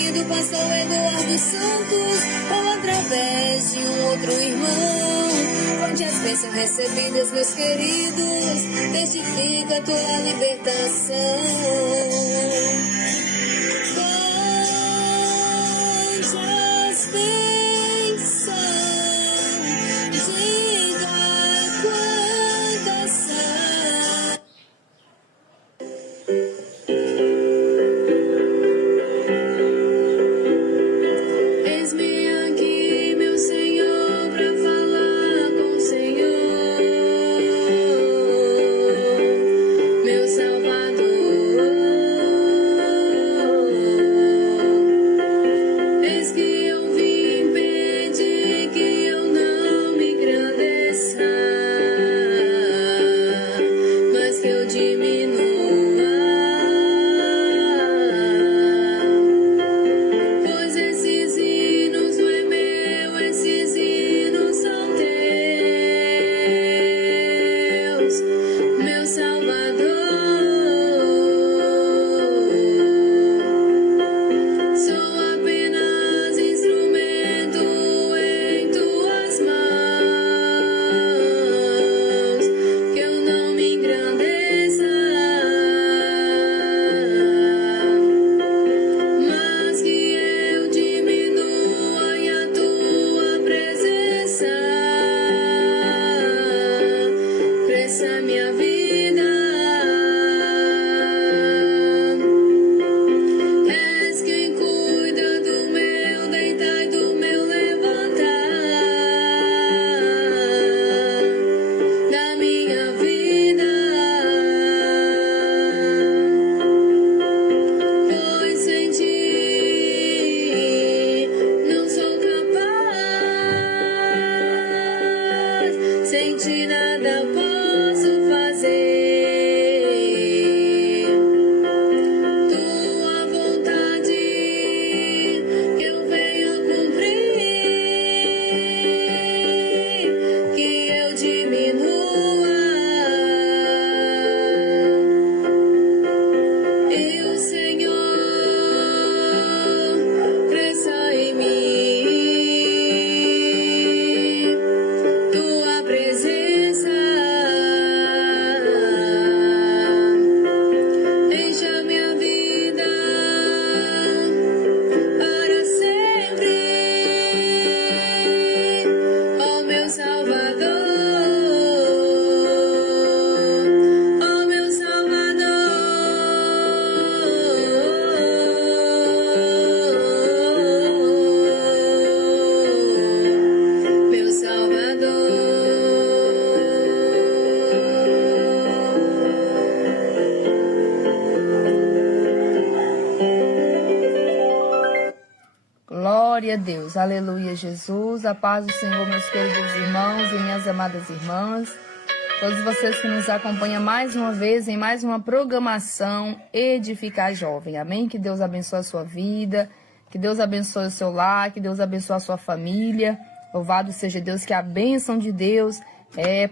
vida do pastor Eduardo Santos, ou através de um outro irmão. Onde as bênçãos recebidas, meus queridos, testifica a tua libertação. Quantas bênçãos, diga quantas são. Eis-me aqui, meu Senhor, pra falar com o Senhor, meu Salvador. Eis que eu vim pedir que eu não me engrandeça, mas que eu diminua. Pois esses hinos não é meu, esses hinos são teus, meu Salvador. Sou apenas instrumento em tuas mãos, que eu não me engrandeça, mas que eu diminua e a tua presença cresça a minha vida. És quem cuida do meu deitar e do meu levantar, da minha vida. Pois sem ti não sou capaz, sem ti nada posso fazer. Tua vontade que eu venha cumprir, que eu diminua e o Senhor cresça em mim. Tua presença encha minha vida para sempre, ó meu Salvador, ó meu Salvador, meu Salvador. Glória a Deus, aleluia, Jesus, a paz do Senhor, meus queridos irmãos e minhas amadas irmãs, todos vocês que nos acompanham mais uma vez em mais uma programação Edificar Jovem, amém? Que Deus abençoe a sua vida, que Deus abençoe o seu lar, que Deus abençoe a sua família, louvado seja Deus, que a bênção de Deus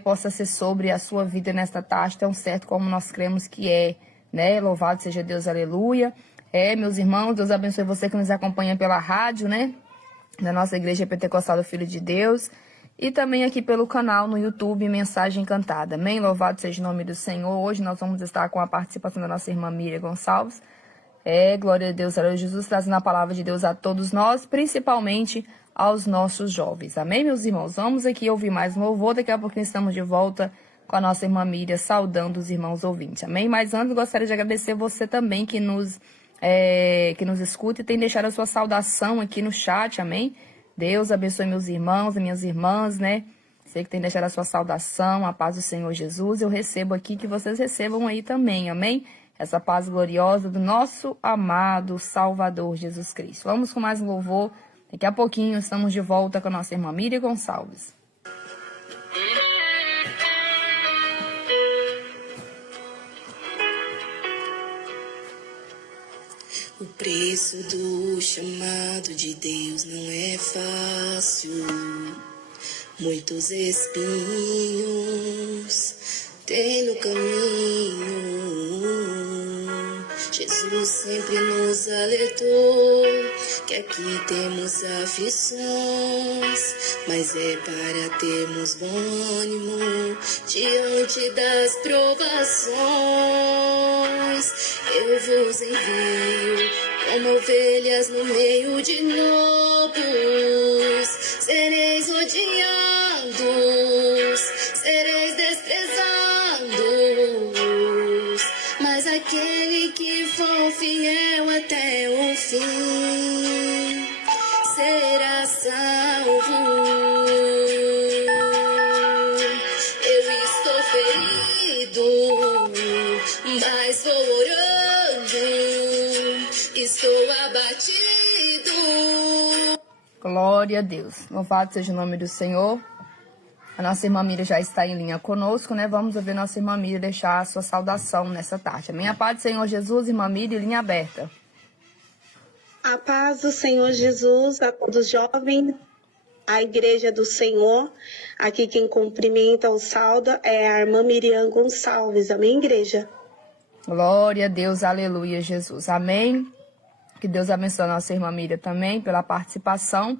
possa ser sobre a sua vida nesta tarde, tão certo como nós cremos que é, né? Louvado seja Deus, aleluia. Meus irmãos, Deus abençoe você que nos acompanha pela rádio, né? Da nossa Igreja Pentecostal do Filho de Deus. E também aqui pelo canal no YouTube, Mensagem Cantada. Amém? Louvado seja o nome do Senhor. Hoje nós vamos estar com a participação da nossa irmã Miriam Gonçalves. Glória a Deus, aleluia, Jesus, trazendo a palavra de Deus a todos nós, principalmente aos nossos jovens. Amém, meus irmãos? Vamos aqui ouvir mais um louvor. Daqui a pouquinho estamos de volta com a nossa irmã Miriam, saudando os irmãos ouvintes. Amém? Mas antes, gostaria de agradecer você também que nos escuta e tem deixado a sua saudação aqui no chat, amém? Deus abençoe meus irmãos e minhas irmãs, né? Você que tem deixado a sua saudação, a paz do Senhor Jesus, eu recebo aqui, que vocês recebam aí também, amém? Essa paz gloriosa do nosso amado Salvador Jesus Cristo. Vamos com mais um louvor. Daqui a pouquinho estamos de volta com a nossa irmã Miriam Gonçalves. O preço do chamado de Deus não é fácil. Muitos espinhos tem no caminho. Jesus sempre nos alertou que aqui temos aflições, mas é para termos bom ânimo diante das provações. Eu vos envio como ovelhas no meio de lobos, sereis odiados, sereis desprezados, mas aquele que for fiel até o fim será salvo. Eu estou ferido, mas vou orando, estou abatido. Glória a Deus. Louvado seja o nome do Senhor. A nossa irmã Miriam já está em linha conosco, né? Vamos ouvir nossa irmã Miriam deixar a sua saudação nessa tarde. Amém? A paz do Senhor Jesus, irmã Miriam, linha aberta. A paz do Senhor Jesus, a todos os jovens, a igreja do Senhor. Aqui quem cumprimenta o sauda é a irmã Miriam Gonçalves. Amém, igreja? Glória a Deus, aleluia, Jesus. Amém. Que Deus abençoe a nossa irmã Miriam também pela participação.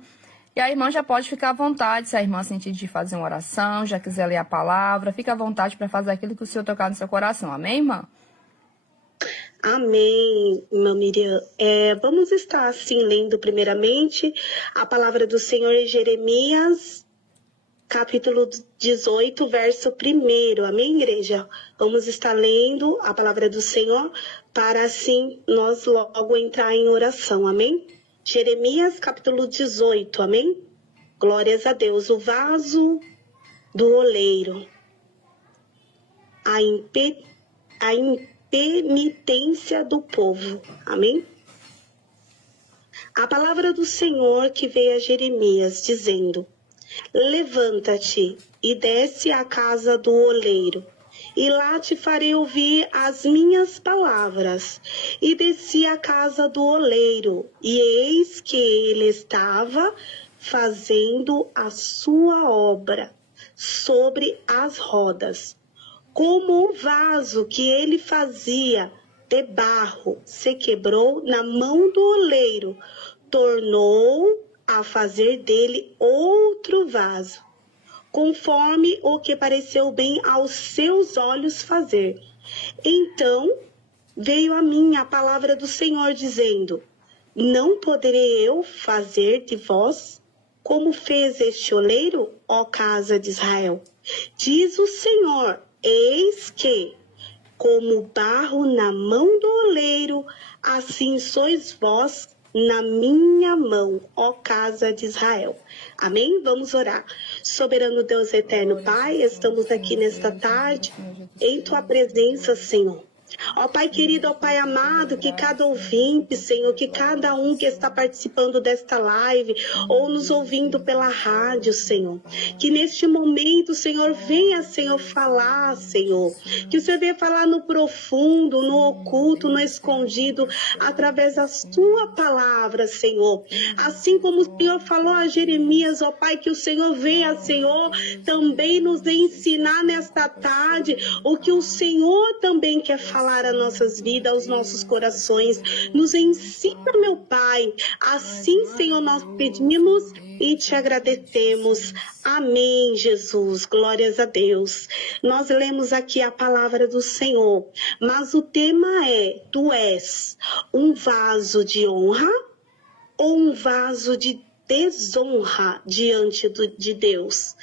E a irmã já pode ficar à vontade, se a irmã sentir de fazer uma oração, já quiser ler a palavra, fica à vontade para fazer aquilo que o Senhor tocar no seu coração. Amém, irmã? Amém, irmã Miriam. Vamos estar assim lendo primeiramente a palavra do Senhor em Jeremias, capítulo 18, verso 1. Amém, igreja? Vamos estar lendo a palavra do Senhor para assim nós logo entrar em oração. Amém? Jeremias, capítulo 18. Amém? Glórias a Deus. O vaso do oleiro. A impenitência do povo. Amém? A palavra do Senhor que veio a Jeremias, dizendo: levanta-te e desce à casa do oleiro, e lá te farei ouvir as minhas palavras. E desci à casa do oleiro, e eis que ele estava fazendo a sua obra sobre as rodas. Como o vaso que ele fazia de barro se quebrou na mão do oleiro, tornou a fazer dele outro vaso, conforme o que pareceu bem aos seus olhos fazer. Então veio a mim a palavra do Senhor, dizendo: não poderei eu fazer de vós como fez este oleiro, ó casa de Israel? Diz o Senhor: eis que, como barro na mão do oleiro, assim sois vós na minha mão, ó casa de Israel. Amém? Vamos orar. Soberano Deus eterno Pai, estamos aqui nesta tarde em tua presença, Senhor. Ó Pai querido, ó Pai amado, que cada ouvinte, Senhor, que cada um que está participando desta live ou nos ouvindo pela rádio, Senhor, que neste momento, Senhor, venha, Senhor, falar, Senhor, que o Senhor venha falar no profundo, no oculto, no escondido, através da tua palavra, Senhor. Assim como o Senhor falou a Jeremias, ó Pai, que o Senhor venha, Senhor, também nos ensinar nesta tarde o que o Senhor também quer falar a nossas vidas, aos nossos corações. Nos ensina, meu Pai. Assim, Senhor, nós pedimos e te agradecemos. Amém, Jesus. Glórias a Deus. Nós lemos aqui a palavra do Senhor, mas o tema é: tu és um vaso de honra ou um vaso de desonra diante de Deus?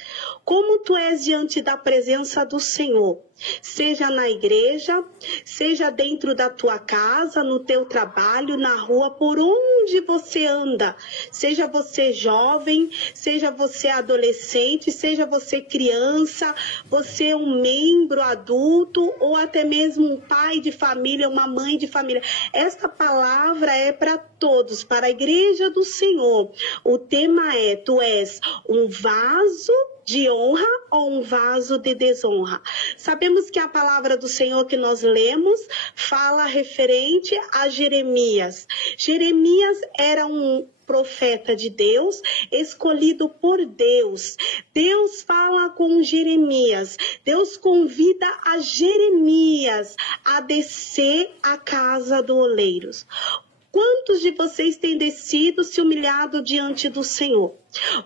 Como tu és diante da presença do Senhor? Seja na igreja, seja dentro da tua casa, no teu trabalho, na rua, por onde você anda. Seja você jovem, seja você adolescente, seja você criança, você um membro adulto ou até mesmo um pai de família, uma mãe de família. Esta palavra é para todos, para a igreja do Senhor. O tema é: tu és um vaso de honra ou um vaso de desonra? Sabemos que a palavra do Senhor que nós lemos fala referente a Jeremias. Jeremias era um profeta de Deus, escolhido por Deus. Deus fala com Jeremias. Deus convida a Jeremias a descer à casa do oleiro. Quantos de vocês têm descido, se humilhado diante do Senhor?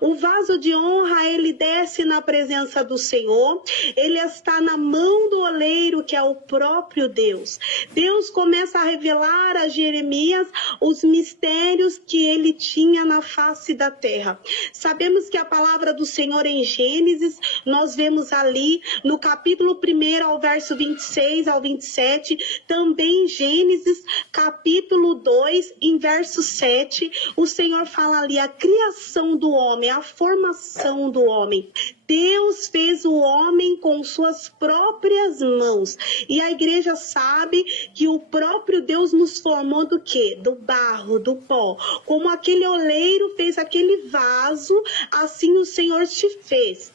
O vaso de honra, ele desce na presença do Senhor, ele está na mão do oleiro, que é o próprio Deus. Deus começa a revelar a Jeremias os mistérios que ele tinha na face da terra. Sabemos que a palavra do Senhor em Gênesis, nós vemos ali no capítulo 1 ao verso 26 ao 27, também Gênesis capítulo 2, em verso 7, o Senhor fala ali a criação do homem, a formação do homem. Deus fez o homem com suas próprias mãos. E a igreja sabe que o próprio Deus nos formou do quê? Do barro, do pó. Como aquele oleiro fez aquele vaso, assim o Senhor te fez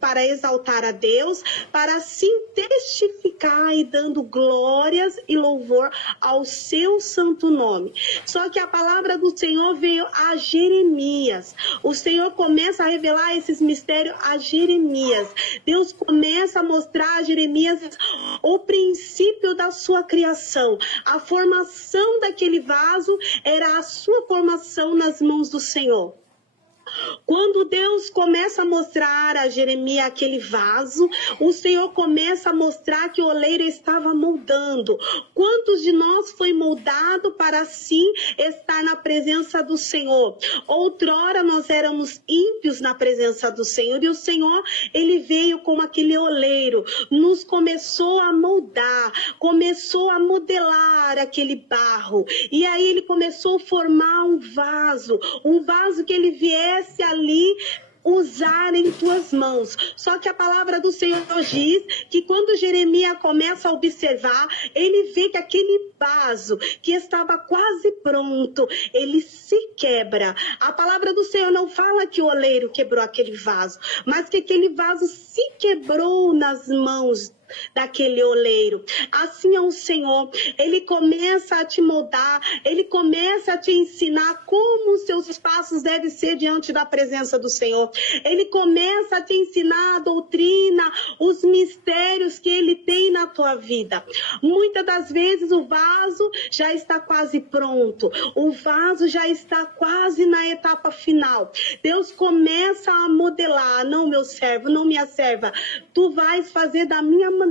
para exaltar a Deus, para assim testificar e dando glórias e louvor ao seu santo nome. Só que a palavra do Senhor veio a Jeremias. O Senhor começa a revelar esses mistérios a Jeremias. Deus começa a mostrar a Jeremias o princípio da sua criação. A formação daquele vaso era a sua formação nas mãos do Senhor. Quando Deus começa a mostrar a Jeremias aquele vaso, o Senhor começa a mostrar que o oleiro estava moldando. Quantos de nós foi moldado para assim estar na presença do Senhor? Outrora nós éramos ímpios na presença do Senhor, e o Senhor, ele veio como aquele oleiro, nos começou a moldar, começou a modelar aquele barro, e aí ele começou a formar um vaso que ele viesse ali usar em tuas mãos. Só que a palavra do Senhor diz que quando Jeremias começa a observar, ele vê que aquele vaso que estava quase pronto, ele se quebra. A palavra do Senhor não fala que o oleiro quebrou aquele vaso, mas que aquele vaso se quebrou nas mãos daquele oleiro. Assim é o Senhor, ele começa a te moldar, ele começa a te ensinar como os seus passos devem ser diante da presença do Senhor. Ele começa a te ensinar a doutrina, os mistérios que ele tem na tua vida. Muitas das vezes o vaso já está quase pronto, o vaso já está quase na etapa final. Deus começa a modelar: não, meu servo, não, minha serva, tu vais fazer da minha maneira.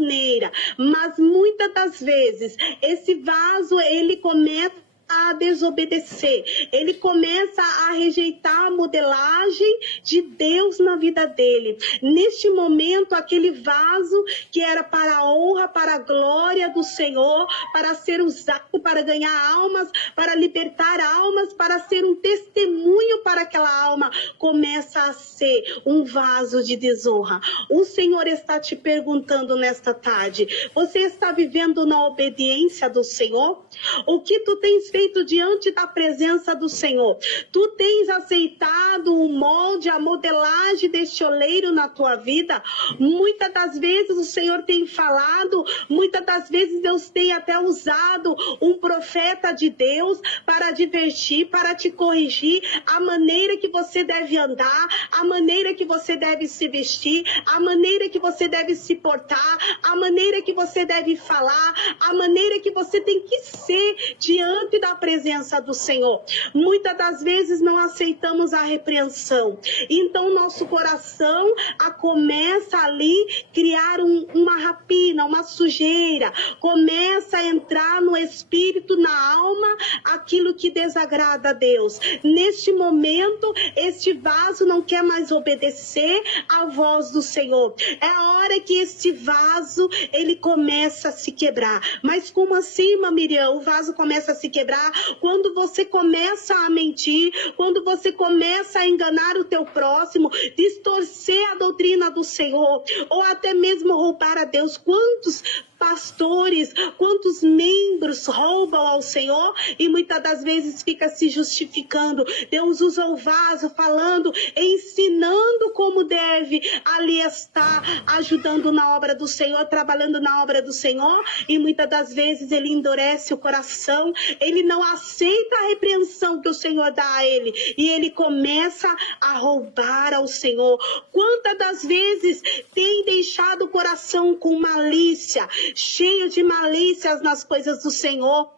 Mas muitas das vezes esse vaso, ele começa a desobedecer, ele começa a rejeitar a modelagem de Deus na vida dele. Neste momento, aquele vaso que era para a honra, para a glória do Senhor, para ser usado para ganhar almas, para libertar almas, para ser um testemunho para aquela alma, começa a ser um vaso de desonra. O Senhor está te perguntando nesta tarde: você está vivendo na obediência do Senhor? O que tu tens feito diante da presença do Senhor? Tu tens aceitado o molde, a modelagem deste oleiro na tua vida? Muitas das vezes o Senhor tem falado, muitas das vezes Deus tem até usado um profeta de Deus para advertir, para te corrigir a maneira que você deve andar, a maneira que você deve se vestir, a maneira que você deve se portar, a maneira que você deve falar, a maneira que você tem que ser diante da presença do Senhor. Muitas das vezes não aceitamos a repreensão, então nosso coração começa ali criar uma rapina, uma sujeira, começa a entrar no espírito, na alma, aquilo que desagrada a Deus. Neste momento, este vaso não quer mais obedecer à voz do Senhor. É a hora que este vaso, ele começa a se quebrar. Mas como assim, Miriam, o vaso começa a se quebrar? Quando você começa a mentir, quando você começa a enganar o teu próximo, distorcer a doutrina do Senhor, ou até mesmo roubar a Deus. Quantos pastores, quantos membros roubam ao Senhor e muitas das vezes fica se justificando? Deus usa o vaso falando, ensinando como deve ali estar, ajudando na obra do Senhor, trabalhando na obra do Senhor, e muitas das vezes ele endurece o coração, ele não aceita a repreensão que o Senhor dá a ele, e ele começa a roubar ao Senhor. Quantas das vezes tem deixado o coração com malícia, cheio de malícias nas coisas do Senhor?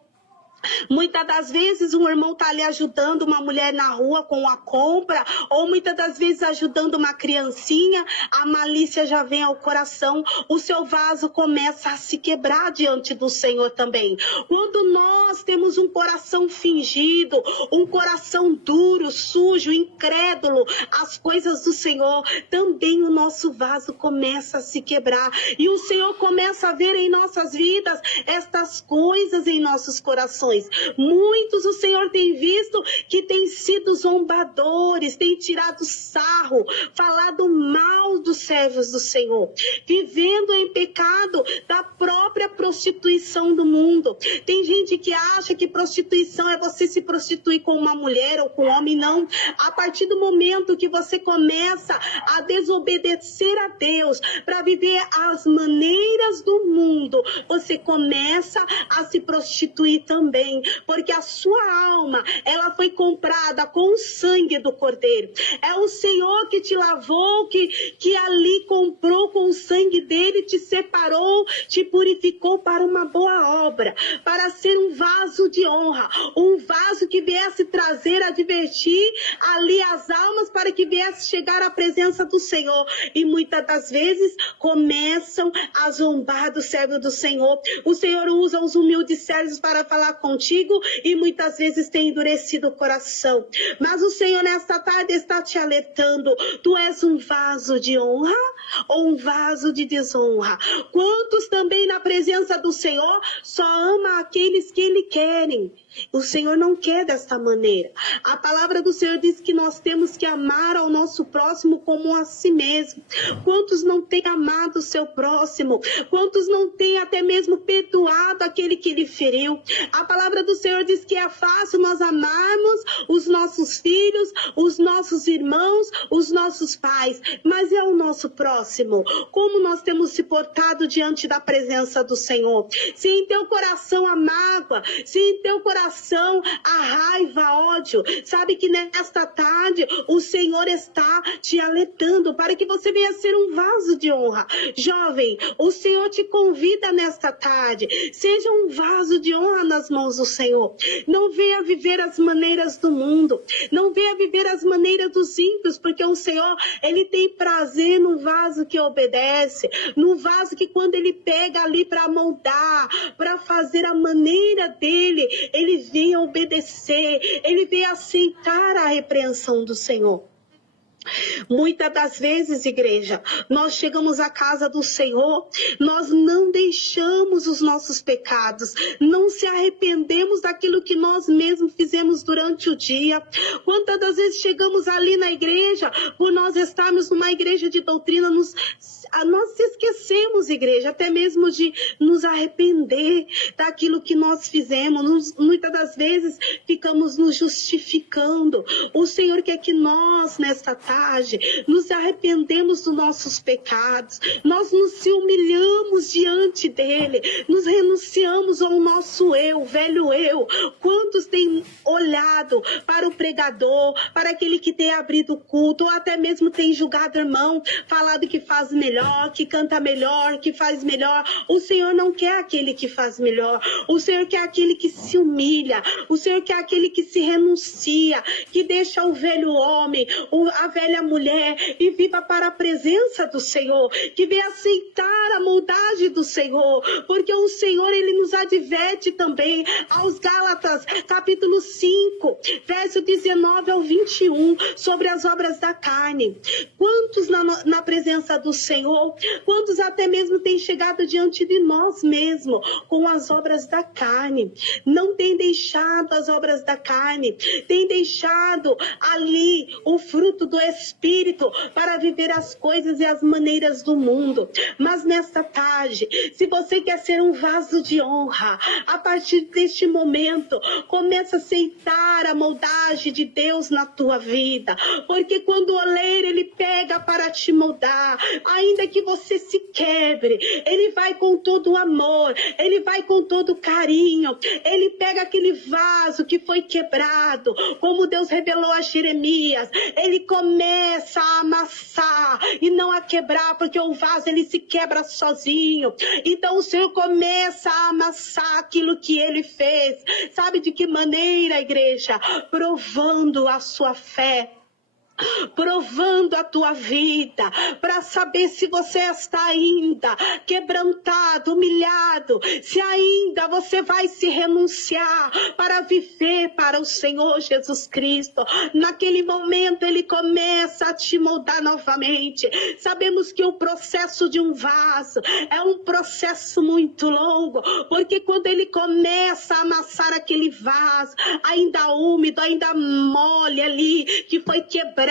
Muitas das vezes um irmão está ali ajudando uma mulher na rua com a compra, ou muitas das vezes ajudando uma criancinha, a malícia já vem ao coração, o seu vaso começa a se quebrar diante do Senhor também. Quando nós temos um coração fingido, um coração duro, sujo, incrédulo, as coisas do Senhor, também o nosso vaso começa a se quebrar. E o Senhor começa a ver em nossas vidas estas coisas em nossos corações. Muitos o Senhor tem visto que têm sido zombadores, têm tirado sarro, falado mal dos servos do Senhor, vivendo em pecado da própria prostituição do mundo. Tem gente que acha que prostituição é você se prostituir com uma mulher ou com um homem. Não. A partir do momento que você começa a desobedecer a Deus para viver as maneiras do mundo, você começa a se prostituir também, porque a sua alma, ela foi comprada com o sangue do Cordeiro. É o Senhor que te lavou, que ali comprou com o sangue dele, te separou, te purificou para uma boa obra, para ser um vaso de honra, um vaso que viesse trazer, advertir ali as almas, para que viesse chegar à presença do Senhor. E muitas das vezes começam a zombar do servo do Senhor. O Senhor usa os humildes servos para falar contigo e muitas vezes tem endurecido o coração. Mas o Senhor nesta tarde está te alertando. Tu és um vaso de honra ou um vaso de desonra? Quantos também na presença do Senhor só ama aqueles que Ele querem? O Senhor não quer desta maneira. A palavra do Senhor diz que nós temos que amar ao nosso próximo como a si mesmo. Quantos não têm amado o seu próximo? Quantos não têm até mesmo perdoado aquele que lhe feriu? A palavra do Senhor diz que é fácil nós amarmos os nossos filhos, os nossos irmãos, os nossos pais, mas é o nosso próximo. Como nós temos se portado diante da presença do Senhor? Se em teu coração a mágoa, se em teu coração a raiva, ódio, sabe que nesta tarde o Senhor está te alertando para que você venha ser um vaso de honra. Jovem, o Senhor te convida nesta tarde, seja um vaso de honra nas mãos do Senhor. Não venha viver as maneiras do mundo, não venha viver as maneiras dos ímpios, porque o Senhor, Ele tem prazer no vaso que obedece, no vaso que quando Ele pega ali para moldar, para fazer a maneira dEle, Ele vem obedecer, Ele vem aceitar a repreensão do Senhor. Muitas das vezes, igreja, nós chegamos à casa do Senhor, nós não deixamos os nossos pecados, não se arrependemos daquilo que nós mesmos fizemos durante o dia. Quantas das vezes chegamos ali na igreja, por nós estarmos numa igreja de doutrina, nós esquecemos, igreja, até mesmo de nos arrepender daquilo que nós fizemos. Muitas das vezes ficamos nos justificando. O Senhor quer que nós, nesta tarde, nos arrependemos dos nossos pecados, nós nos humilhamos diante dEle, nos renunciamos ao nosso eu, velho eu. Quantos têm olhado para o pregador, para aquele que tem abrido o culto, ou até mesmo tem julgado o irmão, falado que faz melhor, que canta melhor, que faz melhor? O Senhor não quer aquele que faz melhor, o Senhor quer aquele que se humilha, o Senhor quer aquele que se renuncia, que deixa o velho homem, a velha mulher e viva para a presença do Senhor, que vem aceitar a moldagem do Senhor, porque o Senhor, Ele nos adverte também aos Gálatas, capítulo 5, verso 19 ao 21, sobre as obras da carne. Quantos na presença do Senhor, quantos até mesmo têm chegado diante de nós mesmos com as obras da carne, não têm deixado as obras da carne, têm deixado ali o fruto do Espírito para viver as coisas e as maneiras do mundo. Mas nesta tarde, se você quer ser um vaso de honra, a partir deste momento, começa a aceitar aguardar a moldagem de Deus na tua vida, porque quando o oleiro ele pega para te moldar, ainda que você se quebre, ele vai com todo o amor, ele vai com todo o carinho, ele pega aquele vaso que foi quebrado, como Deus revelou a Jeremias, ele começa a amassar e não a quebrar, porque o vaso ele se quebra sozinho. Então o Senhor começa a amassar aquilo que ele fez. Sabe de que maneira, igreja? Provando a sua fé, provando a tua vida, para saber se você está ainda quebrantado, humilhado, se ainda você vai se renunciar para viver para o Senhor Jesus Cristo. Naquele momento ele começa a te moldar novamente. Sabemos que o processo de um vaso é um processo muito longo, porque quando ele começa a amassar aquele vaso, ainda úmido, ainda mole ali, que foi quebrado,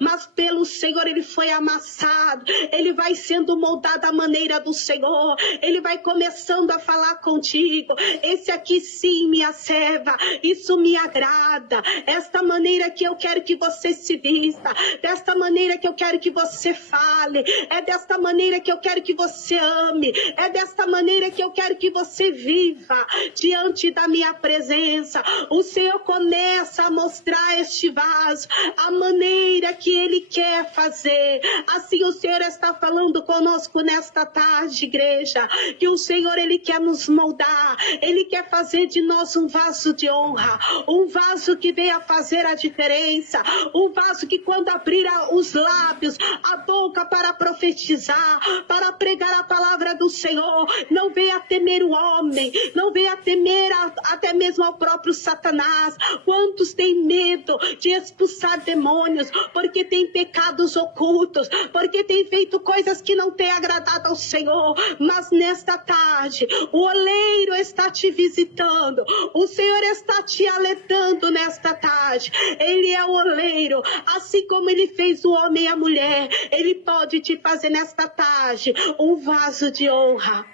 mas pelo Senhor ele foi amassado, ele vai sendo moldado à maneira do Senhor, ele vai começando a falar contigo: esse aqui sim, minha serva, isso me agrada, esta maneira que eu quero que você se vista, desta maneira que eu quero que você fale, é desta maneira que eu quero que você ame, é desta maneira que eu quero que você viva diante da minha presença. O Senhor começa a mostrar este vaso, a maneira que ele quer fazer. Assim o Senhor está falando conosco nesta tarde, igreja, que o Senhor ele quer nos moldar, ele quer fazer de nós um vaso de honra, um vaso que venha fazer a diferença, um vaso que quando abrir os lábios, a boca para profetizar, para pregar a palavra do Senhor, não venha temer o homem, não venha temer até mesmo ao próprio Satanás. Quantos têm medo de expulsar demônios, porque tem pecados ocultos, porque tem feito coisas que não têm agradado ao Senhor? Mas nesta tarde, o oleiro está te visitando, o Senhor está te alertando nesta tarde. Ele é o oleiro, assim como ele fez o homem e a mulher, ele pode te fazer nesta tarde um vaso de honra.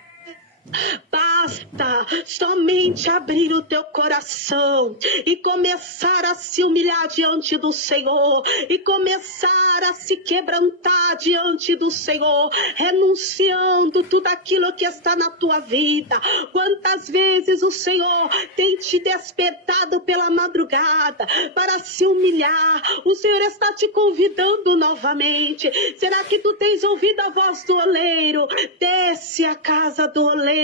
Basta somente abrir o teu coração e começar a se humilhar diante do Senhor, e começar a se quebrantar diante do Senhor, renunciando tudo aquilo que está na tua vida. Quantas vezes o Senhor tem te despertado pela madrugada para se humilhar? O Senhor está te convidando novamente. Será que tu tens ouvido a voz do oleiro? Desce à casa do oleiro.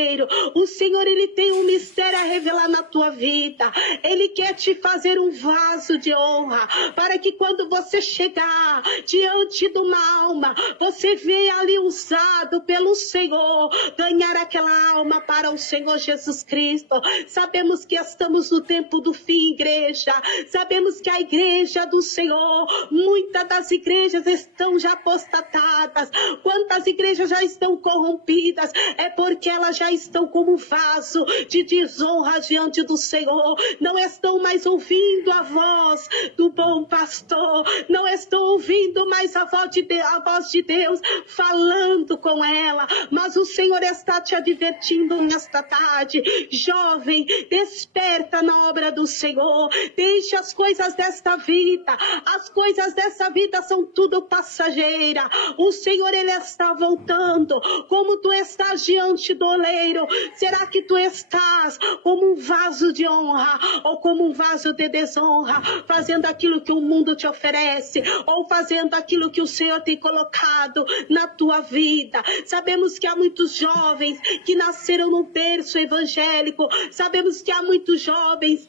O Senhor ele tem um mistério a revelar na tua vida. Ele quer te fazer um vaso de honra, para que quando você chegar diante de uma alma, você venha ali usado pelo Senhor, ganhar aquela alma para o Senhor Jesus Cristo. Sabemos que estamos no tempo do fim, igreja. Sabemos que a igreja do Senhor, muitas das igrejas estão já apostatadas. Quantas igrejas já estão corrompidas? É porque elas já estão como vaso de desonra diante do Senhor. Não estão mais ouvindo a voz do bom pastor, não estão ouvindo mais a voz de Deus falando com ela. Mas o Senhor está te advertindo nesta tarde: jovem, desperta na obra do Senhor, deixe as coisas desta vida. As coisas dessa vida são tudo passageira. O Senhor ele está voltando. Como tu estás diante do oleiro, será que tu estás como um vaso de honra ou como um vaso de desonra, fazendo aquilo que o mundo te oferece, ou fazendo aquilo que o Senhor tem colocado na tua vida? Sabemos que há muitos jovens que nasceram num berço evangélico. Sabemos que há muitos jovens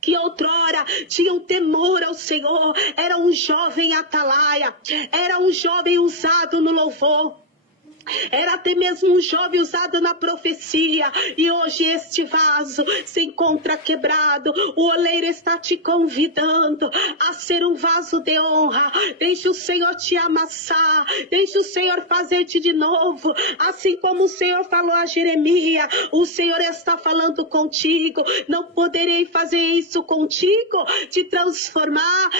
que outrora tinham temor ao Senhor. Era um jovem atalaia, era um jovem usado no louvor, era até mesmo um jovem usado na profecia. E hoje este vaso se encontra quebrado. O oleiro está te convidando a ser um vaso de honra. Deixe o Senhor te amassar, deixe o Senhor fazer-te de novo. Assim como o Senhor falou a Jeremias, o Senhor está falando contigo. Não poderei fazer isso contigo? Te transformar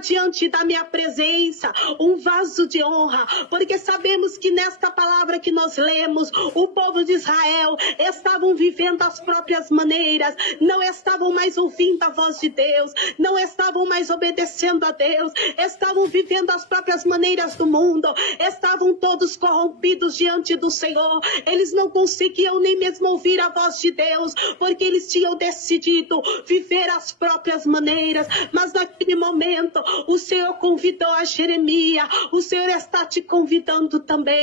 diante da minha presença, um vaso de honra, porque sabemos que que nesta palavra que nós lemos, o povo de Israel estavam vivendo as próprias maneiras, não estavam mais ouvindo a voz de Deus, não estavam mais obedecendo a Deus, estavam vivendo as próprias maneiras do mundo, estavam todos corrompidos diante do Senhor. Eles não conseguiam nem mesmo ouvir a voz de Deus, porque eles tinham decidido viver as próprias maneiras. Mas naquele momento o Senhor convidou a Jeremias, o Senhor está te convidando também.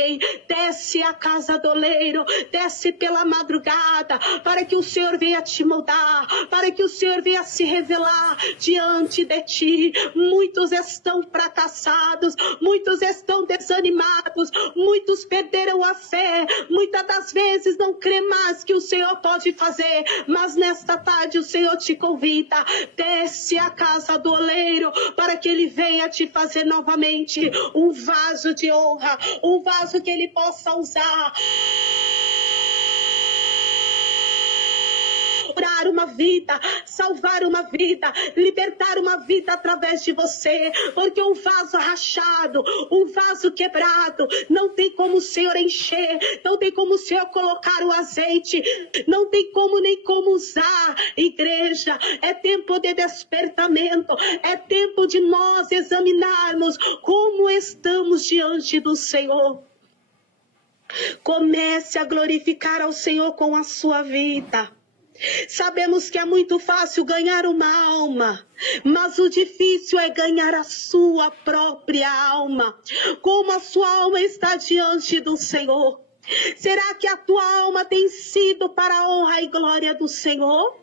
Desce à casa do oleiro, desce pela madrugada, para que o Senhor venha te moldar, para que o Senhor venha se revelar diante de ti. Muitos estão fracassados, muitos estão desanimados, muitos perderam a fé, muitas das vezes não crê mais que o Senhor pode fazer, mas nesta tarde o Senhor te convida, desce à casa do oleiro, para que ele venha te fazer novamente um vaso de honra, um vaso que ele possa usar, curar uma vida, salvar uma vida, libertar uma vida através de você, porque um vaso rachado, um vaso quebrado, não tem como o Senhor encher, não tem como o Senhor colocar o azeite, não tem como nem como usar. Igreja, é tempo de despertamento, é tempo de nós examinarmos como estamos diante do Senhor. Comece a glorificar ao Senhor com a sua vida. Sabemos que é muito fácil ganhar uma alma, mas o difícil é ganhar a sua própria alma. Como a sua alma está diante do Senhor? Será que a tua alma tem sido para a honra e glória do Senhor?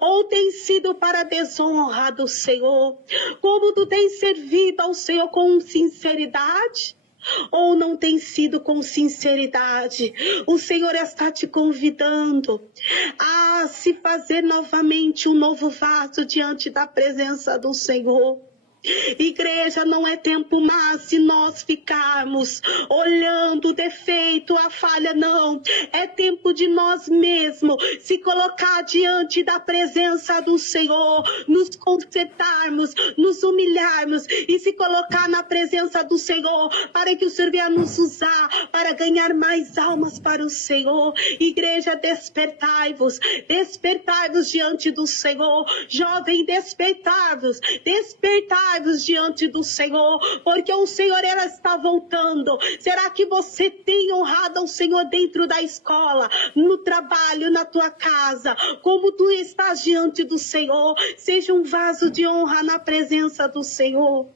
Ou tem sido para a desonra do Senhor? Como tu tens servido ao Senhor com sinceridade? Ou não tem sido com sinceridade? O Senhor está te convidando a se fazer novamente um novo vaso diante da presença do Senhor. Igreja, não é tempo mais se nós ficarmos olhando o defeito, a falha, não. É tempo de nós mesmos se colocar diante da presença do Senhor, nos consertarmos, nos humilharmos e se colocar na presença do Senhor, para que o Senhor venha nos usar para ganhar mais almas para o Senhor. Igreja, despertai-vos, despertai-vos diante do Senhor. Jovem, despertai-vos, despertai-vos diante do Senhor, porque o Senhor ela está voltando. Será que você tem honrado ao Senhor dentro da escola, no trabalho, na tua casa? Como tu estás diante do Senhor? Seja um vaso de honra na presença do Senhor.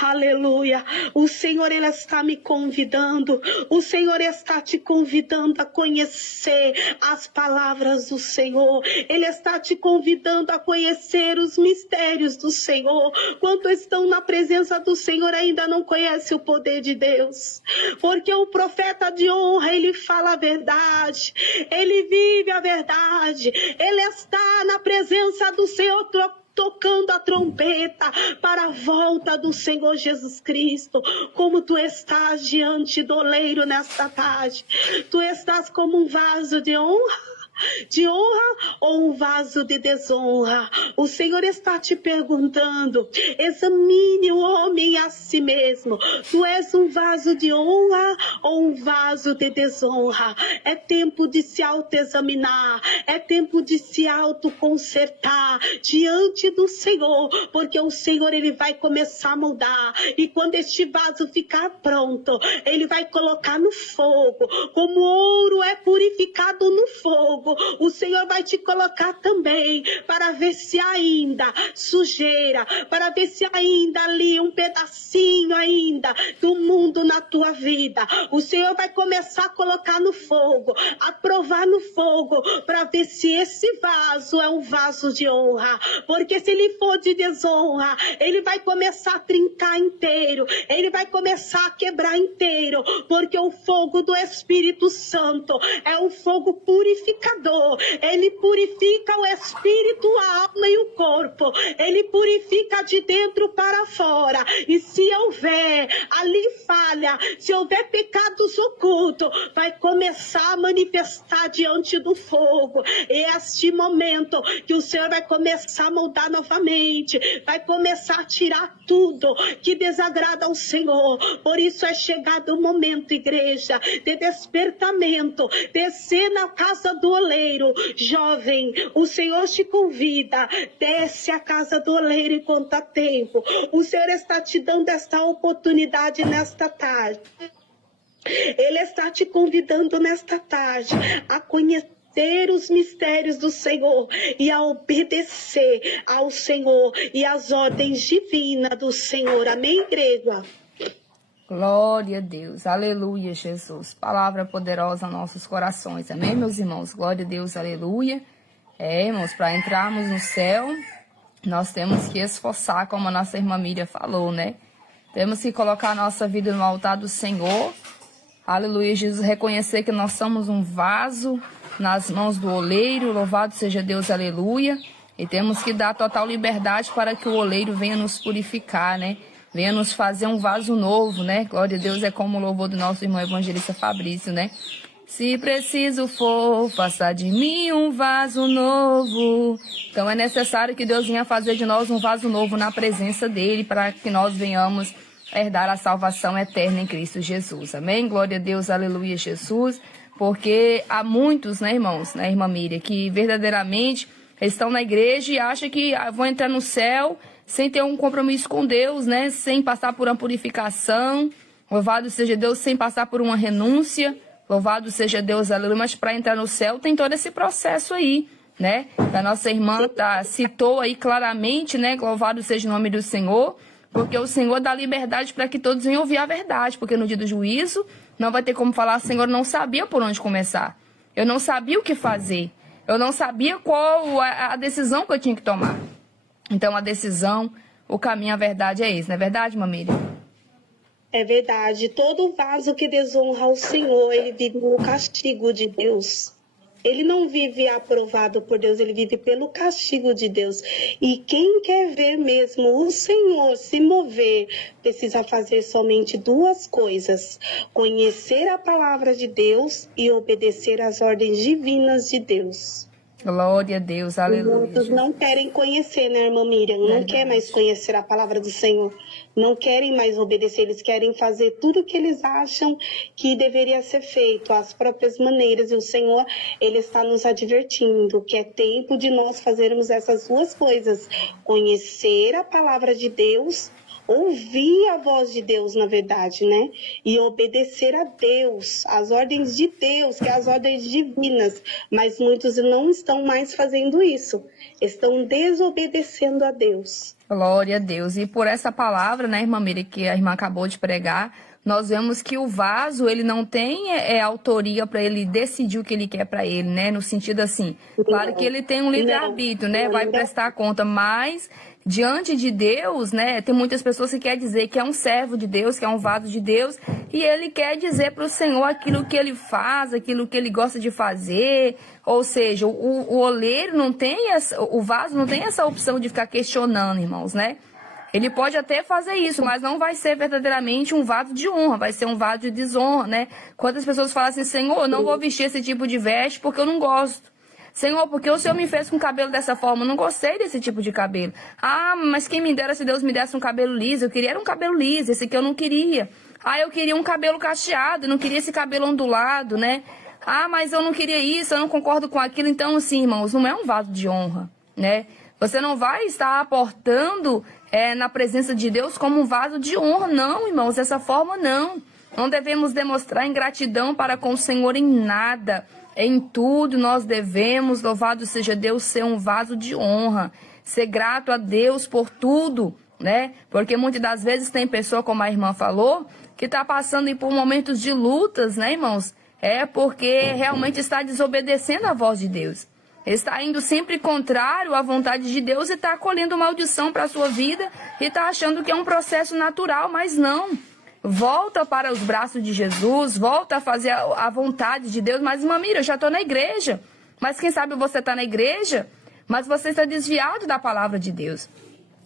Aleluia, o Senhor ele está me convidando, o Senhor está te convidando a conhecer as palavras do Senhor, Ele está te convidando a conhecer os mistérios do Senhor. Quantos estão na presença do Senhor ainda não conhecem o poder de Deus? Porque o profeta de honra, ele fala a verdade, ele vive a verdade, ele está na presença do Senhor tocando a trompeta para a volta do Senhor Jesus Cristo. Como tu estás diante do oleiro nesta tarde? Tu estás como um vaso de honra? De honra ou um vaso de desonra? O Senhor está te perguntando. Examine o homem a si mesmo. Tu és um vaso de honra ou um vaso de desonra? É tempo de se autoexaminar, é tempo de se autoconsertar diante do Senhor, porque o Senhor ele vai começar a moldar, e quando este vaso ficar pronto, ele vai colocar no fogo. Como ouro é purificado no fogo, o Senhor vai te colocar também, para ver se ainda sujeira, para ver se ainda ali um pedacinho ainda do mundo na tua vida. O Senhor vai começar a colocar no fogo, a provar no fogo, para ver se esse vaso é um vaso de honra. Porque se ele for de desonra, ele vai começar a trincar inteiro, ele vai começar a quebrar inteiro, porque o fogo do Espírito Santo é um fogo purificador. purificador. Ele purifica o espírito, a alma e o corpo. Ele purifica de dentro para fora. E se houver ali falha, se houver pecados ocultos, vai começar a manifestar diante do fogo. É este momento que o Senhor vai começar a moldar novamente, vai começar a tirar tudo que desagrada ao Senhor. Por isso é chegado o momento, igreja, de despertamento, descer na casa do oleiro. Jovem, o Senhor te convida, desce à casa do oleiro enquanto há tempo. O Senhor está te dando esta oportunidade nesta tarde. Ele está te convidando nesta tarde a conhecer os mistérios do Senhor e a obedecer ao Senhor e às ordens divinas do Senhor. Amém, igreja? Glória a Deus, aleluia, Jesus. Palavra poderosa aos nossos corações, amém, meus irmãos? Glória a Deus, aleluia. Irmãos, para entrarmos no céu, nós temos que esforçar, como a nossa irmã Miriam falou, né? Temos que colocar a nossa vida no altar do Senhor. Aleluia, Jesus, reconhecer que nós somos um vaso nas mãos do oleiro, louvado seja Deus, aleluia. E temos que dar total liberdade para que o oleiro venha nos purificar, né? Venha nos fazer um vaso novo, né? Glória a Deus, é como o louvor do nosso irmão evangelista Fabrício, né? Se preciso for, faça de mim um vaso novo. Então é necessário que Deus venha fazer de nós um vaso novo na presença dele, para que nós venhamos herdar a salvação eterna em Cristo Jesus. Amém? Glória a Deus, aleluia, Jesus. Porque há muitos, né, irmãos, né, irmã Miriam, que verdadeiramente estão na igreja e acham que vão entrar no céu sem ter um compromisso com Deus, né? Sem passar por uma purificação. Louvado seja Deus, sem passar por uma renúncia. Louvado seja Deus, aleluia. Mas para entrar no céu tem todo esse processo aí, né? A nossa irmã citou aí claramente, né? Louvado seja o nome do Senhor. Porque o Senhor dá liberdade para que todos venham ouvir a verdade. Porque no dia do juízo não vai ter como falar, Senhor, eu não sabia por onde começar. Eu não sabia o que fazer. Eu não sabia qual a decisão que eu tinha que tomar. Então, a decisão, o caminho, a verdade é esse. Não é verdade, Mamília? É verdade. Todo vaso que desonra o Senhor, ele vive no castigo de Deus. Ele não vive aprovado por Deus, ele vive pelo castigo de Deus. E quem quer ver mesmo o Senhor se mover, precisa fazer somente duas coisas: conhecer a palavra de Deus e obedecer às ordens divinas de Deus. Glória a Deus, aleluia. Muitos não querem conhecer, né, irmã Miriam? Não quer mais conhecer a palavra do Senhor. Não querem mais obedecer. Eles querem fazer tudo o que eles acham que deveria ser feito, às próprias maneiras. E o Senhor, ele está nos advertindo que é tempo de nós fazermos essas duas coisas: conhecer a palavra de Deus, ouvir a voz de Deus, na verdade, né? E obedecer a Deus, as ordens de Deus, que é as ordens divinas. Mas muitos não estão mais fazendo isso. Estão desobedecendo a Deus. Glória a Deus. E por essa palavra, né, irmã Miriam, que a irmã acabou de pregar, nós vemos que o vaso, ele não tem autoria para ele decidir o que ele quer para ele, né? No sentido assim, claro que ele tem um livre-arbítrio, né? Vai prestar conta, mas diante de Deus, né? Tem muitas pessoas que querem dizer que é um servo de Deus, que é um vaso de Deus, e ele quer dizer para o Senhor aquilo que ele faz, aquilo que ele gosta de fazer. Ou seja, o oleiro não tem o vaso não tem essa opção de ficar questionando, irmãos, né? Ele pode até fazer isso, mas não vai ser verdadeiramente um vaso de honra, vai ser um vaso de desonra, né? Quantas pessoas falam assim, Senhor, eu não vou vestir esse tipo de veste porque eu não gosto. Senhor, porque o Senhor me fez com cabelo dessa forma? Eu não gostei desse tipo de cabelo. Ah, mas quem me dera se Deus me desse um cabelo liso? Eu queria era um cabelo liso, esse aqui eu não queria. Ah, eu queria um cabelo cacheado, não queria esse cabelo ondulado, né? Ah, mas eu não queria isso, eu não concordo com aquilo. Então, assim, irmãos, não é um vaso de honra, né? Você não vai estar aportando na presença de Deus como um vaso de honra, não, irmãos, dessa forma não. Não devemos demonstrar ingratidão para com o Senhor em nada. Em tudo nós devemos, louvado seja Deus, ser um vaso de honra. Ser grato a Deus por tudo, né? Porque muitas das vezes tem pessoa, como a irmã falou, que está passando por momentos de lutas, né, irmãos? É porque realmente está desobedecendo a voz de Deus. Está indo sempre contrário à vontade de Deus e está colhendo maldição para a sua vida e está achando que é um processo natural, mas não. Volta para os braços de Jesus, volta a fazer a vontade de Deus. Mas, irmã Miriam, eu já estou na igreja. Mas quem sabe você está na igreja, mas você está desviado da palavra de Deus.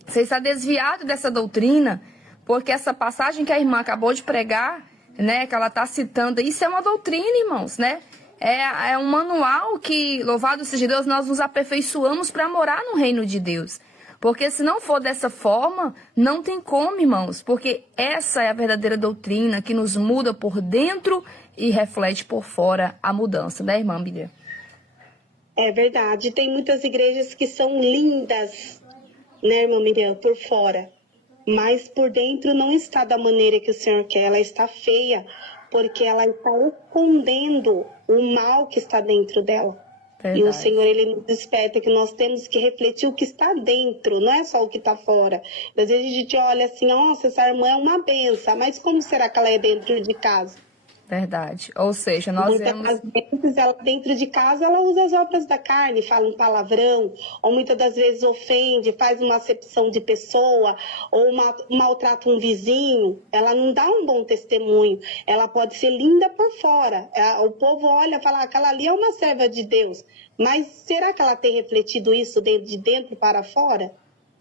Você está desviado dessa doutrina, porque essa passagem que a irmã acabou de pregar, né, que ela está citando, isso é uma doutrina, irmãos, né? É um manual que, louvado seja Deus, nós nos aperfeiçoamos para morar no reino de Deus. Porque se não for dessa forma, não tem como, irmãos. Porque essa é a verdadeira doutrina que nos muda por dentro e reflete por fora a mudança, né, irmã Bíblia? É verdade. Tem muitas igrejas que são lindas, né, irmã Miriam, por fora. Mas por dentro não está da maneira que o Senhor quer. Ela está feia, porque ela está escondendo o mal que está dentro dela. Verdade. E o Senhor, Ele nos desperta que nós temos que refletir o que está dentro, não é só o que está fora. Às vezes a gente olha assim, nossa, essa irmã é uma benção, mas como será que ela é dentro de casa? Verdade. Ou seja, nós vemos... Às vezes, ela dentro de casa, ela usa as obras da carne, fala um palavrão, ou muitas das vezes ofende, faz uma acepção de pessoa, ou maltrata um vizinho. Ela não dá um bom testemunho. Ela pode ser linda por fora. O povo olha e fala, aquela ali é uma serva de Deus. Mas será que ela tem refletido isso de dentro para fora?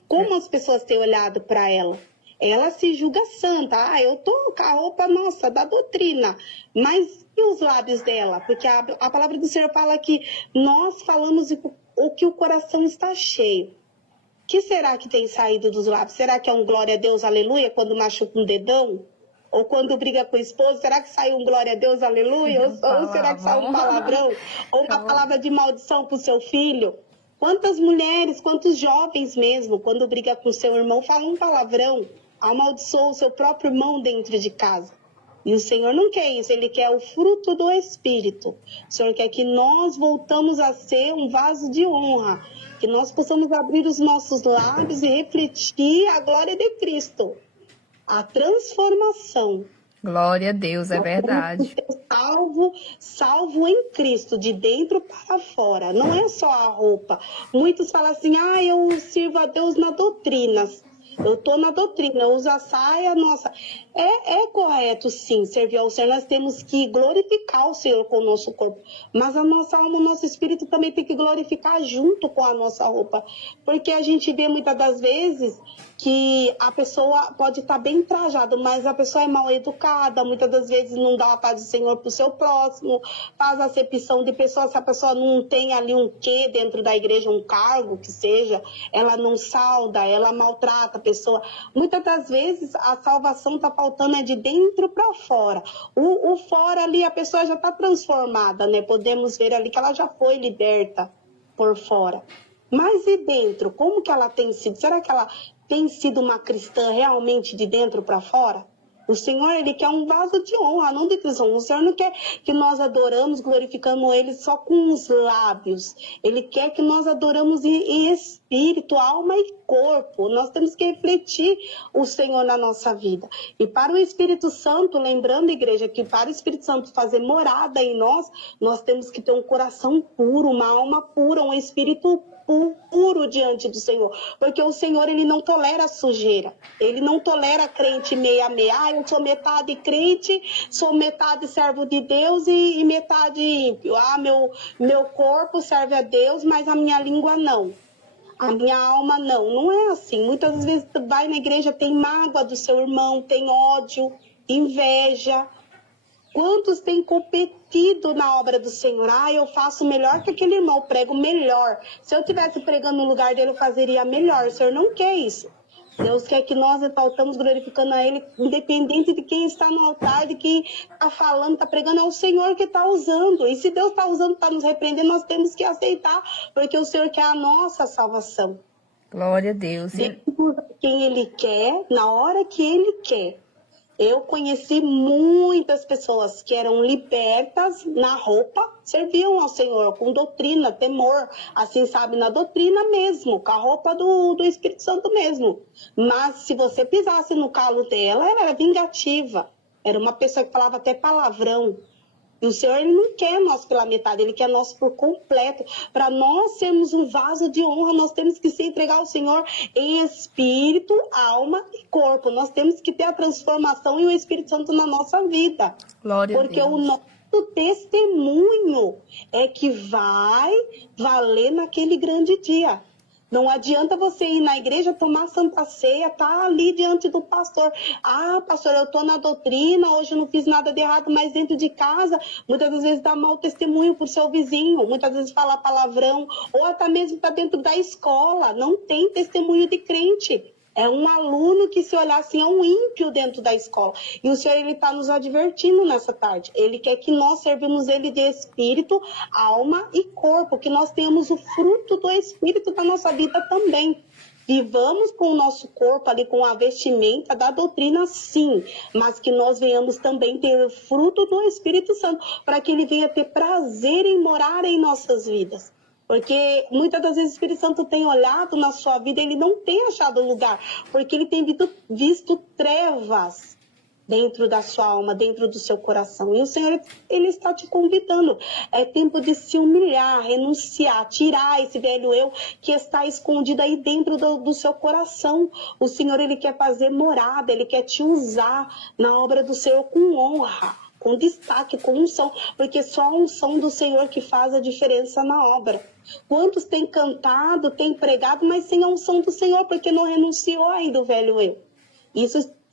Como as pessoas têm olhado para ela? Ela se julga santa. Eu tô com a roupa, nossa, da doutrina. Mas e os lábios dela? Porque a palavra do Senhor fala que nós falamos o que o coração está cheio. O que será que tem saído dos lábios? Será que é um glória a Deus, aleluia, quando machuca um dedão? Ou quando briga com o esposo, será que saiu um glória a Deus, aleluia? Ou será que saiu um palavrão? Ou uma palavra de maldição para o seu filho? Quantas mulheres, quantos jovens mesmo, quando briga com o seu irmão, falam um palavrão? Amaldiçoa o seu próprio irmão dentro de casa. E o Senhor não quer isso, Ele quer o fruto do Espírito. O Senhor quer que nós voltamos a ser um vaso de honra, que nós possamos abrir os nossos lábios e refletir a glória de Cristo, a transformação. Glória a Deus, é verdade. Salvo em Cristo, de dentro para fora. Não é só a roupa. Muitos falam assim, eu sirvo a Deus na doutrina. Eu estou na doutrina, eu uso a saia, nossa. É correto, sim, servir ao Senhor. Nós temos que glorificar o Senhor com o nosso corpo. Mas a nossa alma, o nosso espírito também tem que glorificar junto com a nossa roupa. Porque a gente vê muitas das vezes que a pessoa pode estar bem trajada, mas a pessoa é mal educada, muitas das vezes não dá a paz do Senhor para o seu próximo, faz acepção de pessoas, se a pessoa não tem ali um quê dentro da igreja, um cargo que seja, ela não sauda, ela maltrata a pessoa. Muitas das vezes a salvação está faltando de dentro para fora. O fora ali, a pessoa já está transformada, né? Podemos ver ali que ela já foi liberta por fora. Mas e dentro? Como que ela tem sido? Será que ela tem sido uma cristã realmente de dentro para fora? O Senhor, Ele quer um vaso de honra, não de desonra. O Senhor não quer que nós adoramos, glorificamos Ele só com os lábios. Ele quer que nós adoramos em espírito, alma e corpo. Nós temos que refletir o Senhor na nossa vida. E para o Espírito Santo, lembrando, igreja, que para o Espírito Santo fazer morada em nós, nós temos que ter um coração puro, uma alma pura, um espírito puro diante do Senhor, porque o Senhor, Ele não tolera sujeira, Ele não tolera crente meia-meia, eu sou metade crente, sou metade servo de Deus e metade ímpio, meu corpo serve a Deus, mas a minha língua não, a minha alma não é assim. Muitas vezes vai na igreja, tem mágoa do seu irmão, tem ódio, inveja. Quantos têm competido na obra do Senhor? Eu faço melhor que aquele irmão, prego melhor. Se eu estivesse pregando no lugar dele, eu fazeria melhor. O Senhor não quer isso. Deus quer que nós exaltamos, glorificando a Ele, independente de quem está no altar, de quem está falando, está pregando, é o Senhor que está usando. E se Deus está usando para nos repreender, nós temos que aceitar, porque o Senhor quer a nossa salvação. Glória a Deus. Quem Ele quer, na hora que Ele quer. Eu conheci muitas pessoas que eram libertas na roupa, serviam ao Senhor com doutrina, temor, assim, sabe, na doutrina mesmo, com a roupa do Espírito Santo mesmo. Mas se você pisasse no calo dela, ela era vingativa. Era uma pessoa que falava até palavrão. E o Senhor, Ele não quer nós pela metade, Ele quer nós por completo. Para nós sermos um vaso de honra, nós temos que se entregar ao Senhor em espírito, alma e corpo. Nós temos que ter a transformação e o Espírito Santo na nossa vida. Glória porque a Deus. o nosso nosso testemunho é que vai valer naquele grande dia. Não adianta você ir na igreja, tomar Santa Ceia, tá ali diante do pastor. Ah, pastor, eu tô na doutrina, hoje eu não fiz nada de errado, mas dentro de casa, muitas das vezes dá mau testemunho pro seu vizinho, muitas vezes fala palavrão, ou até mesmo tá dentro da escola, não tem testemunho de crente. É um aluno que, se olhar assim, é um ímpio dentro da escola. E o Senhor, Ele está nos advertindo nessa tarde. Ele quer que nós servimos Ele de espírito, alma e corpo. Que nós tenhamos o fruto do espírito da nossa vida também. Vivamos com o nosso corpo ali, com a vestimenta da doutrina, sim. Mas que nós venhamos também ter o fruto do Espírito Santo. Para que Ele venha ter prazer em morar em nossas vidas. Porque muitas das vezes o Espírito Santo tem olhado na sua vida, ele não tem achado lugar, porque ele tem visto trevas dentro da sua alma, dentro do seu coração. E o Senhor, ele está te convidando. É tempo de se humilhar, renunciar, tirar esse velho eu que está escondido aí dentro do seu coração. O Senhor, ele quer fazer morada, ele quer te usar na obra do Senhor com honra, com destaque, com unção, porque só a unção do Senhor que faz a diferença na obra. Quantos têm cantado, têm pregado, mas sem a unção do Senhor, porque não renunciou ainda o velho eu.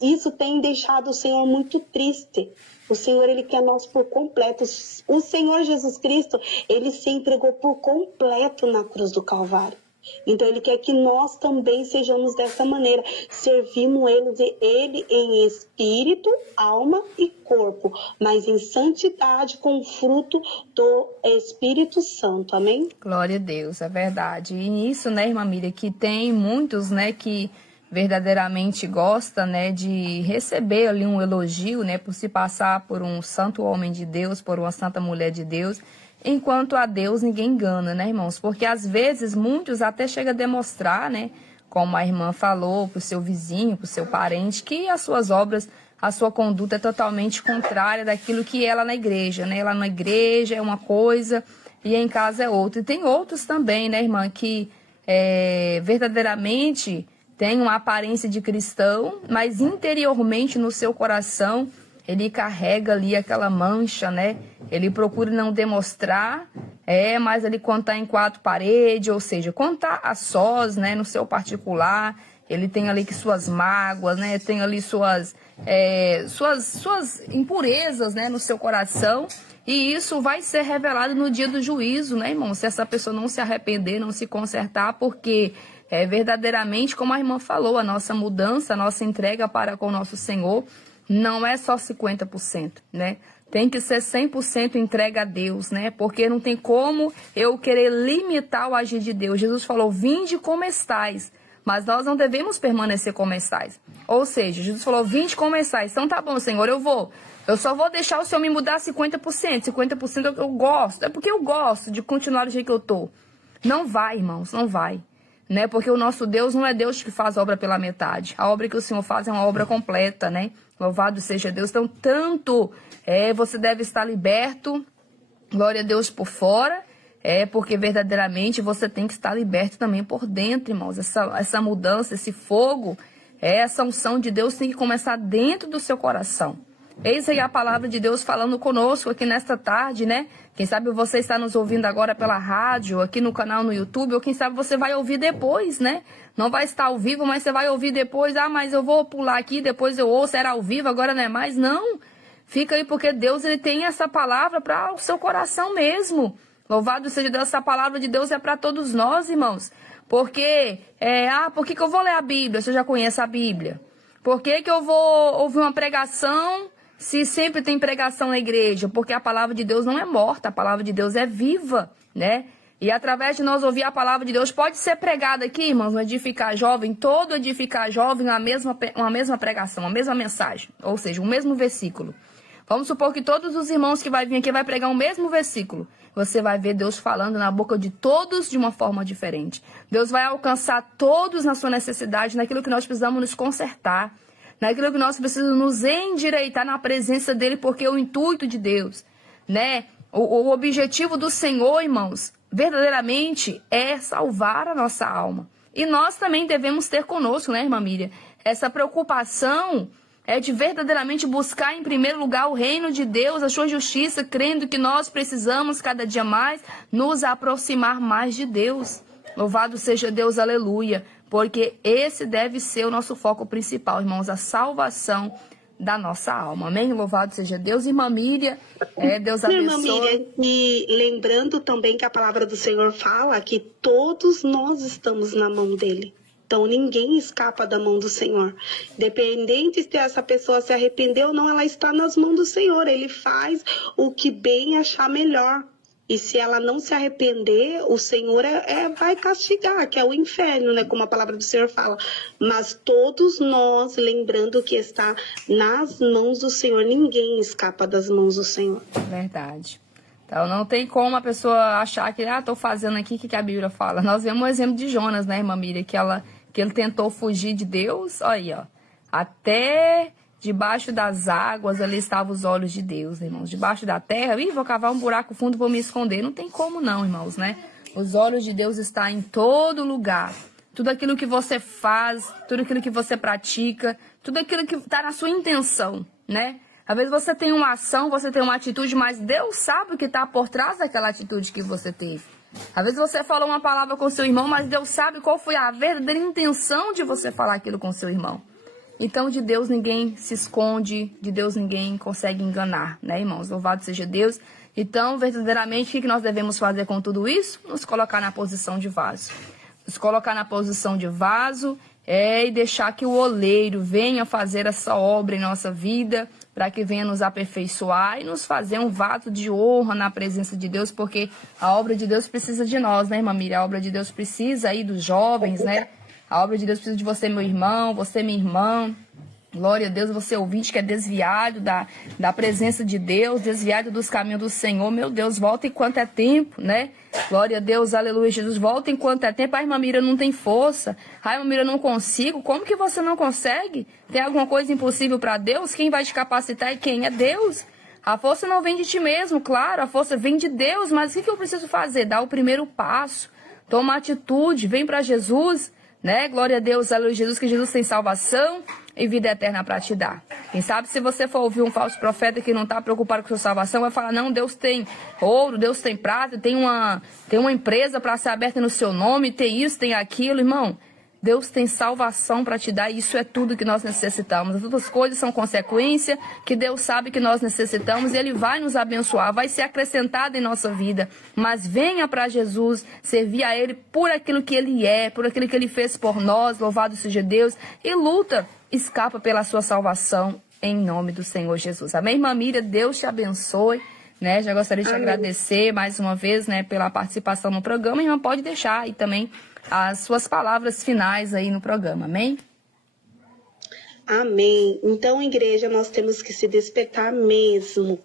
Isso tem deixado o Senhor muito triste. O Senhor, ele quer nós por completo. O Senhor Jesus Cristo, ele se entregou por completo na cruz do Calvário. Então ele quer que nós também sejamos dessa maneira, servimos ele em espírito, alma e corpo, mas em santidade com o fruto do Espírito Santo, amém? Glória a Deus, é verdade. E nisso, né, irmã Miriam, que tem muitos, né, que verdadeiramente gosta, né, de receber ali um elogio, né, por se passar por um santo homem de Deus, por uma santa mulher de Deus. Enquanto a Deus ninguém engana, né, irmãos? Porque às vezes muitos até chegam a demonstrar, né, como a irmã falou, para o seu vizinho, para o seu parente, que as suas obras, a sua conduta é totalmente contrária daquilo que ela na igreja, né? Ela na igreja é uma coisa e em casa é outra. E tem outros também, né, irmã, que verdadeiramente tem uma aparência de cristão, mas interiormente no seu coração ele carrega ali aquela mancha, né? Ele procura não demonstrar, mas ele quando está em quatro paredes, ou seja, quando está a sós, né, no seu particular, ele tem ali que suas mágoas, né? Tem ali suas impurezas, né, no seu coração. E isso vai ser revelado no dia do juízo, né, irmão? Se essa pessoa não se arrepender, não se consertar, porque verdadeiramente, como a irmã falou, a nossa mudança, a nossa entrega para com o nosso Senhor não é só 50%, né? Tem que ser 100% entrega a Deus, né? Porque não tem como eu querer limitar o agir de Deus. Jesus falou, vinde como estais, mas nós não devemos permanecer como estais. Ou seja, Jesus falou, vinde como estais. Então tá bom, Senhor, eu só vou deixar o Senhor me mudar 50%. 50% eu gosto. É porque eu gosto de continuar do jeito que eu tô. Não vai, irmãos, não vai. Né? Porque o nosso Deus não é Deus que faz obra pela metade. A obra que o Senhor faz é uma obra completa, né? Louvado seja Deus. Então, tanto você deve estar liberto, glória a Deus, por fora, porque verdadeiramente você tem que estar liberto também por dentro, irmãos. Essa mudança, esse fogo, essa unção de Deus tem que começar dentro do seu coração. Eis aí a palavra de Deus falando conosco aqui nesta tarde, né? Quem sabe você está nos ouvindo agora pela rádio, aqui no canal no YouTube, ou quem sabe você vai ouvir depois, né? Não vai estar ao vivo, mas você vai ouvir depois. Ah, mas eu vou pular aqui, depois eu ouço, era ao vivo, agora não é mais. Não, fica aí porque Deus, ele tem essa palavra para o seu coração mesmo. Louvado seja Deus, essa palavra de Deus é para todos nós, irmãos. Porque, por que eu vou ler a Bíblia se eu já conheço a Bíblia? Por que eu vou ouvir uma pregação se sempre tem pregação na igreja? Porque a palavra de Deus não é morta, a palavra de Deus é viva, né? E através de nós ouvir a palavra de Deus, pode ser pregada aqui, irmãos, no Edificar Jovem, todo Edificar Jovem, uma mesma pregação, a mesma mensagem, ou seja, o mesmo versículo. Vamos supor que todos os irmãos que vai vir aqui vai pregar o mesmo versículo. Você vai ver Deus falando na boca de todos de uma forma diferente. Deus vai alcançar todos na sua necessidade, naquilo que nós precisamos nos consertar, naquilo que nós precisamos nos endireitar na presença dele, porque é o intuito de Deus, né? O objetivo do Senhor, irmãos, verdadeiramente é salvar a nossa alma. E nós também devemos ter conosco, né, irmã Miriam, essa preocupação é de verdadeiramente buscar em primeiro lugar o reino de Deus, a sua justiça, crendo que nós precisamos cada dia mais nos aproximar mais de Deus. Louvado seja Deus, aleluia, porque esse deve ser o nosso foco principal, irmãos, a salvação da nossa alma, amém? Louvado seja Deus. Irmã Miriam, Deus abençoe. Irmã Miriam, e lembrando também que a palavra do Senhor fala que todos nós estamos na mão dele. Então, ninguém escapa da mão do Senhor. Independente se essa pessoa se arrependeu ou não, ela está nas mãos do Senhor. Ele faz o que bem achar melhor. E se ela não se arrepender, o Senhor vai castigar, que é o inferno, né? Como a palavra do Senhor fala. Mas todos nós, lembrando que está nas mãos do Senhor, ninguém escapa das mãos do Senhor. Verdade. Então não tem como a pessoa achar que, estou fazendo aqui o que a Bíblia fala. Nós vemos o exemplo de Jonas, né, irmã Miriam? Que ele tentou fugir de Deus, olha aí, ó. Até debaixo das águas ali estavam os olhos de Deus, irmãos. Debaixo da terra, vou cavar um buraco fundo, vou me esconder. Não tem como não, irmãos, né? Os olhos de Deus estão em todo lugar. Tudo aquilo que você faz, tudo aquilo que você pratica, tudo aquilo que está na sua intenção, né? Às vezes você tem uma ação, você tem uma atitude, mas Deus sabe o que está por trás daquela atitude que você teve. Às vezes você falou uma palavra com seu irmão, mas Deus sabe qual foi a verdadeira intenção de você falar aquilo com seu irmão. Então, de Deus ninguém se esconde, de Deus ninguém consegue enganar, né, irmãos? Louvado seja Deus. Então, verdadeiramente, o que nós devemos fazer com tudo isso? Nos colocar na posição de vaso. Nos colocar na posição de vaso e deixar que o oleiro venha fazer essa obra em nossa vida, para que venha nos aperfeiçoar e nos fazer um vaso de honra na presença de Deus, porque a obra de Deus precisa de nós, né, irmã Miriam? A obra de Deus precisa aí dos jovens, né? A obra de Deus precisa de você, meu irmão, você, minha irmã. Glória a Deus, você ouvinte que é desviado da presença de Deus, desviado dos caminhos do Senhor. Meu Deus, volta enquanto é tempo, né? Glória a Deus, aleluia, Jesus. Volta enquanto é tempo. Ai, irmã Miriam, não tem força. Ai, irmã Miriam, não consigo. Como que você não consegue? Tem alguma coisa impossível para Deus? Quem vai te capacitar e quem? É Deus. A força não vem de ti mesmo, claro. A força vem de Deus. Mas o que eu preciso fazer? Dar o primeiro passo. Toma atitude. Vem para Jesus. Né? Glória a Deus, aleluia, Jesus, que Jesus tem salvação e vida eterna para te dar. Quem sabe se você for ouvir um falso profeta que não está preocupado com sua salvação, vai falar, não, Deus tem ouro, Deus tem prata, tem uma empresa para ser aberta no seu nome, tem isso, tem aquilo, irmão. Deus tem salvação para te dar e isso é tudo que nós necessitamos. As outras coisas são consequência que Deus sabe que nós necessitamos e Ele vai nos abençoar, vai ser acrescentado em nossa vida. Mas venha para Jesus, servir a Ele por aquilo que Ele é, por aquilo que Ele fez por nós, louvado seja Deus, e luta, escapa pela sua salvação em nome do Senhor Jesus. Amém, irmã Miriam? Deus te abençoe. Né? Já gostaria de te agradecer mais uma vez, né, pela participação no programa. Irmã, pode deixar aí também as suas palavras finais aí no programa, amém? Amém. Então, igreja, nós temos que se despertar mesmo.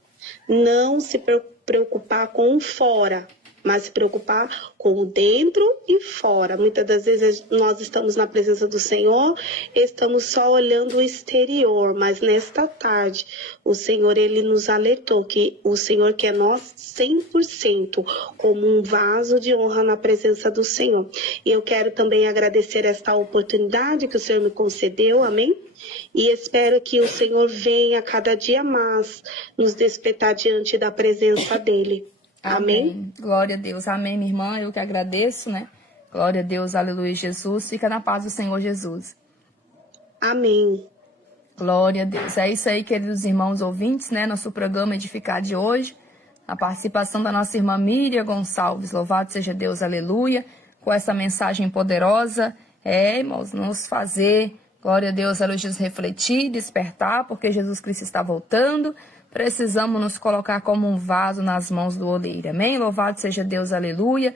Não se preocupar com o fora, mas se preocupar com o dentro e fora. Muitas das vezes nós estamos na presença do Senhor, estamos só olhando o exterior, mas nesta tarde o Senhor, Ele nos alertou que o Senhor quer nós 100% como um vaso de honra na presença do Senhor. E eu quero também agradecer esta oportunidade que o Senhor me concedeu, amém? E espero que o Senhor venha cada dia mais nos despertar diante da presença dEle. Amém. Glória a Deus. Amém, minha irmã. Eu que agradeço, né? Glória a Deus. Aleluia, Jesus. Fica na paz do Senhor Jesus. Amém. Glória a Deus. É isso aí, queridos irmãos ouvintes, né? Nosso programa Edificar de hoje. A participação da nossa irmã Miriam Gonçalves. Louvado seja Deus. Aleluia. Com essa mensagem poderosa. Irmãos, nos fazer, glória a Deus, aleluia, Jesus, refletir, despertar, porque Jesus Cristo está voltando. Precisamos nos colocar como um vaso nas mãos do oleiro. Amém? Louvado seja Deus, aleluia.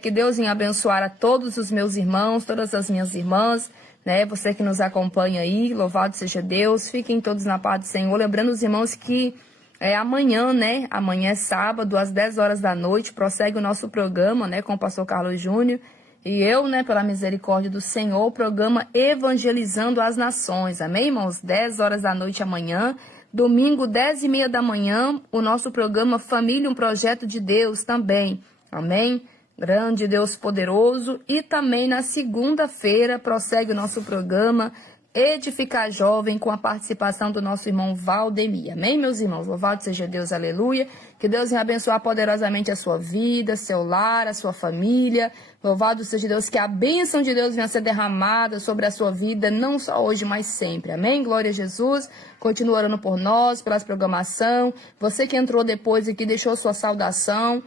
Que Deus venha abençoar a todos os meus irmãos, todas as minhas irmãs, né? Você que nos acompanha aí, louvado seja Deus. Fiquem todos na paz do Senhor. Lembrando os irmãos que amanhã, né? Amanhã é sábado, às 10 horas da noite, prossegue o nosso programa, né? Com o pastor Carlos Júnior. E eu, né, pela misericórdia do Senhor, o programa Evangelizando as Nações. Amém, irmãos? 10 horas da noite amanhã. Domingo, 10h30 da manhã, o nosso programa Família, um Projeto de Deus também. Amém? Grande Deus poderoso. E também na segunda-feira prossegue o nosso programa Edificar Jovem, com a participação do nosso irmão Valdemir. Amém, meus irmãos? Louvado seja Deus, aleluia. Que Deus venha abençoar poderosamente a sua vida, seu lar, a sua família. Louvado seja Deus, que a bênção de Deus venha ser derramada sobre a sua vida, não só hoje, mas sempre. Amém? Glória a Jesus. Continua orando por nós, pelas programação. Você que entrou depois e que deixou sua saudação.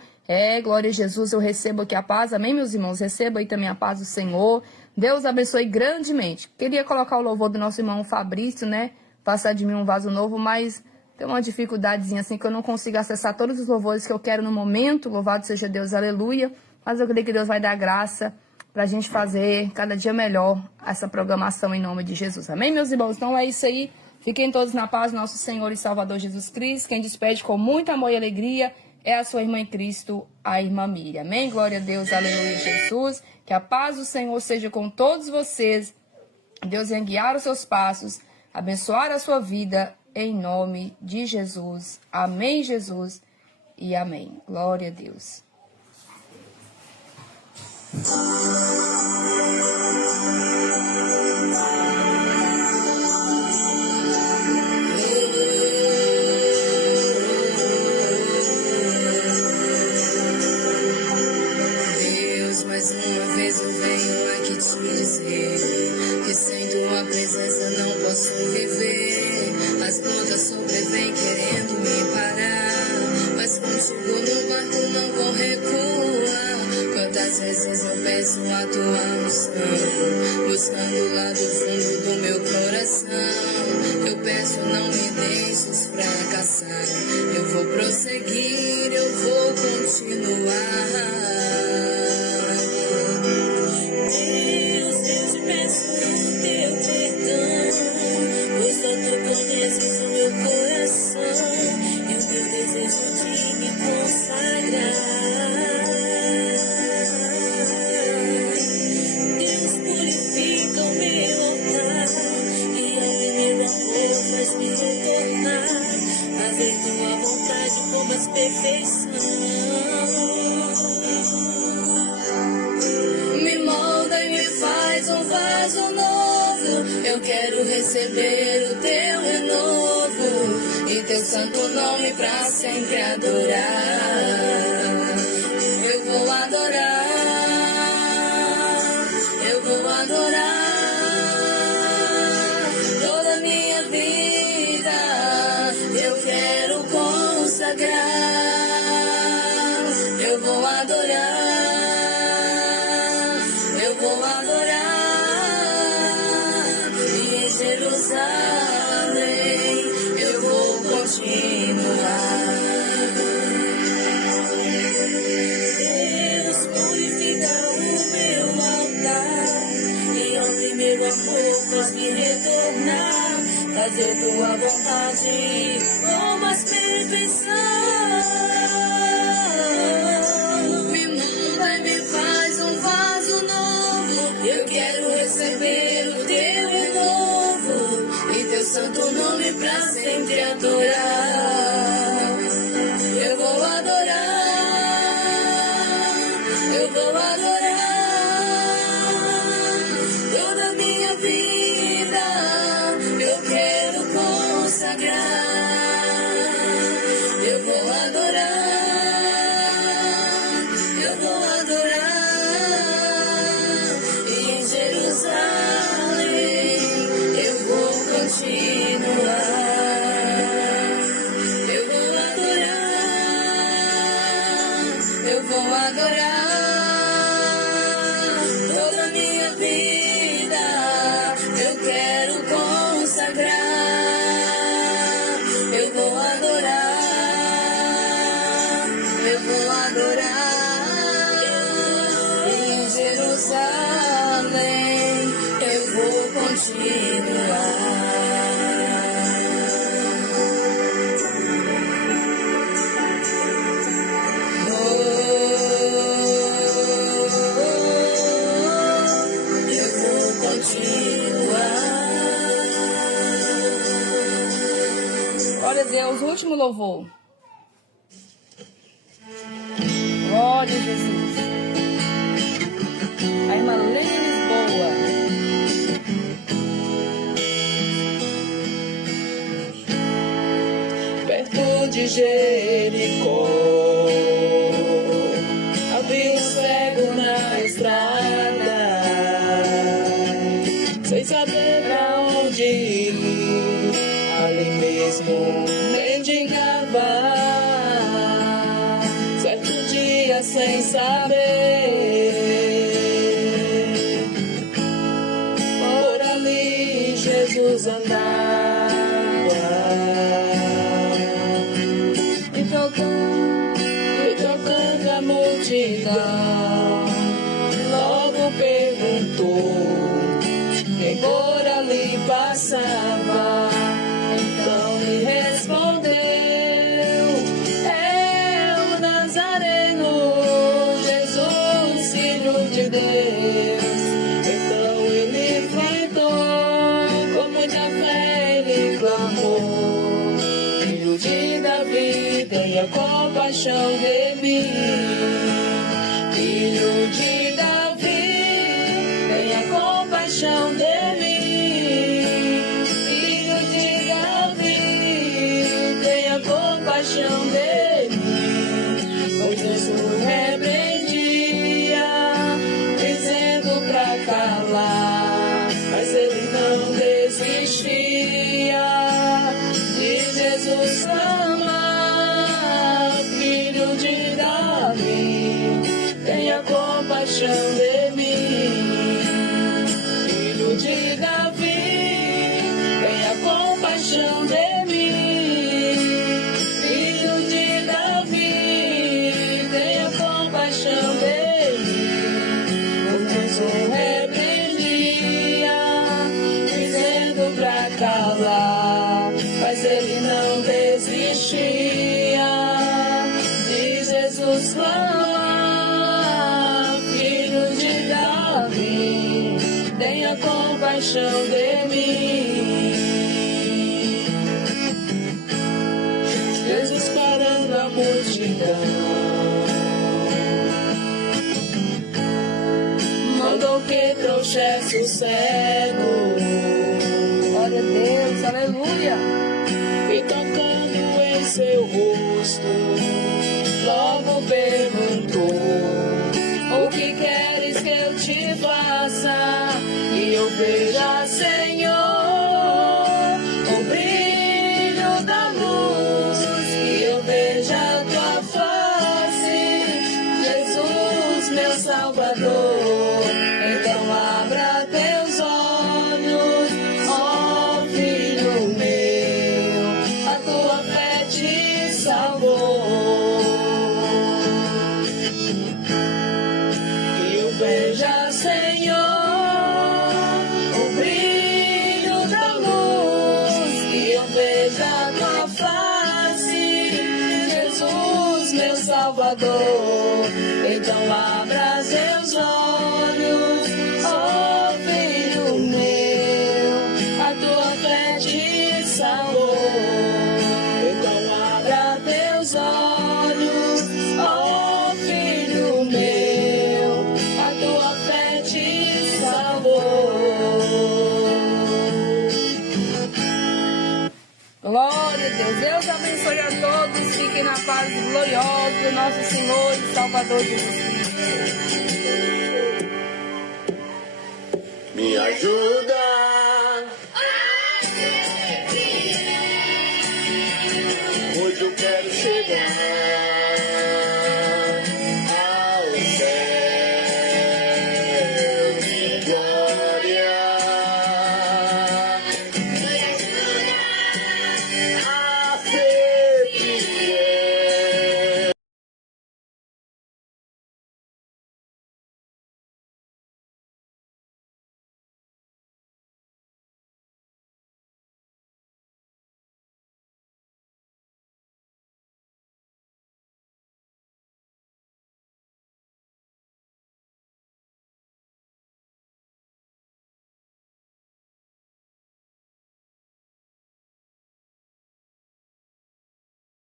Glória a Jesus, eu recebo aqui a paz. Amém, meus irmãos? Receba aí também a paz do Senhor. Deus abençoe grandemente. Queria colocar o louvor do nosso irmão Fabrício, né? Passar de mim um vaso novo, mas tem uma dificuldadezinha assim que eu não consigo acessar todos os louvores que eu quero no momento. Louvado seja Deus, aleluia. Mas eu creio que Deus vai dar graça pra gente fazer cada dia melhor essa programação em nome de Jesus. Amém, meus irmãos? Então é isso aí. Fiquem todos na paz do nosso Senhor e Salvador Jesus Cristo. Quem despede com muito amor e alegria é a sua irmã em Cristo, a irmã Miriam. Amém? Glória a Deus, aleluia, Jesus. Que a paz do Senhor seja com todos vocês. Deus venha guiar os seus passos, abençoar a sua vida, em nome de Jesus. Amém, Jesus, e amém. Glória a Deus. Mais uma vez eu venho aqui te dizer que sem tua presença não posso viver. As lutas sobrevêm querendo me parar, mas contigo no barco não vou recuar. Quantas vezes eu peço a tua unção, buscando lá do fundo do meu coração. Eu peço, não me deixes fracassar. Eu vou prosseguir, eu vou continuar. Deus, eu te peço o teu perdão, pois só tu conheces o meu coração e o teu desejo de me consagrar. Deus, purifica o meu altar e ao primeiro amor faz-me retornar a ver tua vontade como as perfeição. Um vaso novo, eu quero receber o teu renovo e teu santo nome pra sempre adorar. Eu vou adorar, eu vou adorar toda a minha vida. Eu quero consagrar, eu vou adorar. Eu vou adorar e em Jerusalém eu vou continuar. Deus, purifica o meu altar e ao primeiro amor faz-me retornar, fazer tua vontade com as perfeição. Me muda e me faz um vaso novo. Eu quero receber o teu renovo e teu santo nome pra sempre adorar. Eu vou adorar, eu vou adorar toda a minha vida. Eu quero consagrar, eu vou adorar, eu vou adorar. Eu vou continuar, eu vou adorar, eu vou adorar toda a minha vida. Eu quero consagrar, eu vou adorar, eu vou adorar em Jerusalém. Eu vou continuar. Eu vou continuar. Glória a Deus, último louvor. Glória a Jesus. A irmã Lene Lisboa. de Jericó. Abriu o cego na estrada, sem saber pra onde ir, ali mesmo mendigava. Certo dia sem saber, por ali Jesus andava, e tocando a multidão, logo perguntou quem por ali passava. Então lhe respondeu: é o Nazareno, Jesus, Filho de Deus. Então ele enfrentou, com muita fé ele clamou: Filho de Davi, tenha compaixão de mim. Filho de Davi, tenha compaixão de mim. Filho de Davi, tenha compaixão de mim. Pois Jesus repreendia, dizendo pra calar, mas ele não desistia de Jesus clamar. Filho de Davi, tenha compaixão de mim. Filho de Davi, tenha compaixão de mim. Filho de Davi, tenha compaixão de mim. Pois Jesus repreendia, dizendo pra calar, mas ele não desistia de Jesus clamar. Filho de Davi, tenha compaixão de mim. Jesus parando a multidão, mandou que trouxesse o cego. Glória a Deus, aleluia. E tocando em seu rosto, logo perguntou: o que queres que eu te faça? E eu veja, Senhor, o brilho da luz, e eu veja a tua face, Jesus, meu Salvador. Então abra teus olhos, ó filho meu, a tua fé te salvou. E eu veja, Senhor, o brilho da luz, e eu veja a tua face, Jesus, meu Salvador. Então abra teus olhos, ó filho meu, a tua fé te salvou. Então abra teus olhos, ó filho meu, a tua fé te salvou. Glória a Deus. Deus abençoe a todos. Fiquem na paz gloriosa do nosso Senhor e Salvador Jesus Cristo. Me ajuda